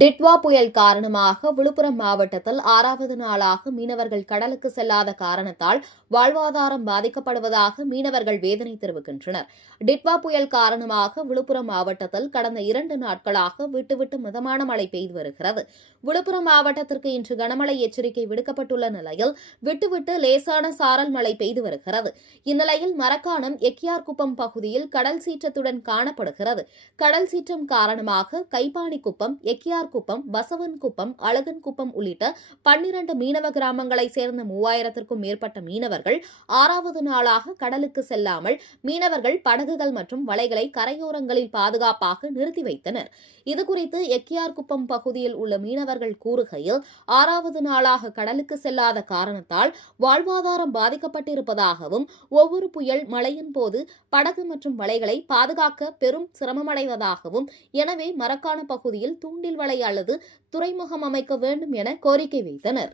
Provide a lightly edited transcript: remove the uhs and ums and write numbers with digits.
டிட்வா புயல் காரணமாக விழுப்புரம் மாவட்டத்தில் 6வது நாளாக மீனவர்கள் கடலுக்கு செல்லாத காரணத்தால் வாழ்வாதாரம் பாதிக்கப்படுவதாக மீனவர்கள் வேதனை தெரிவிக்கின்றனர். டிட்வா புயல் காரணமாக விழுப்புரம் மாவட்டத்தில் கடந்த 2 நாட்களாக விட்டுவிட்டு மிதமான மழை பெய்து வருகிறது. விழுப்புரம் மாவட்டத்திற்கு இன்று கனமழை எச்சரிக்கை விடுக்கப்பட்டுள்ள நிலையில் விட்டுவிட்டு லேசான சாரல் மழை பெய்து வருகிறது. இந்நிலையில் மரக்காணம் எக்கியார்குப்பம் பகுதியில் கடல் சீற்றத்துடன் காணப்படுகிறது. கடல் சீற்றம் காரணமாக கைப்பாணிக்குப்பம், எக்கியார்குப்பம், பசவன்குப்பம், அழகன்குப்பம் உள்ளிட்ட 12 மீனவ கிராமங்களைச் சேர்ந்த 3000க்கும் மேற்பட்ட மீனவர்கள் 6வது நாளாக கடலுக்கு செல்லாமல் மீனவர்கள் படகுகள் மற்றும் வலைகளை கரையோரங்களில் பாதுகாப்பாக நிறுத்தி வைத்தனர். இதுகுறித்து எக்கியார்குப்பம் பகுதியில் உள்ள மீனவர்கள் கூறுகையில், 6வது நாளாக கடலுக்கு செல்லாத காரணத்தால் வாழ்வாதாரம் பாதிக்கப்பட்டிருப்பதாகவும், ஒவ்வொரு புயல் மழையின் போது படகு மற்றும் வலைகளை பாதுகாக்க பெரும் சிரமமடைவதாகவும், எனவே மரக்காண பகுதியில் தூண்டில் வலை அல்லது துறைமுகம் அமைக்க வேண்டும் என கோரிக்கை வைத்தனர்.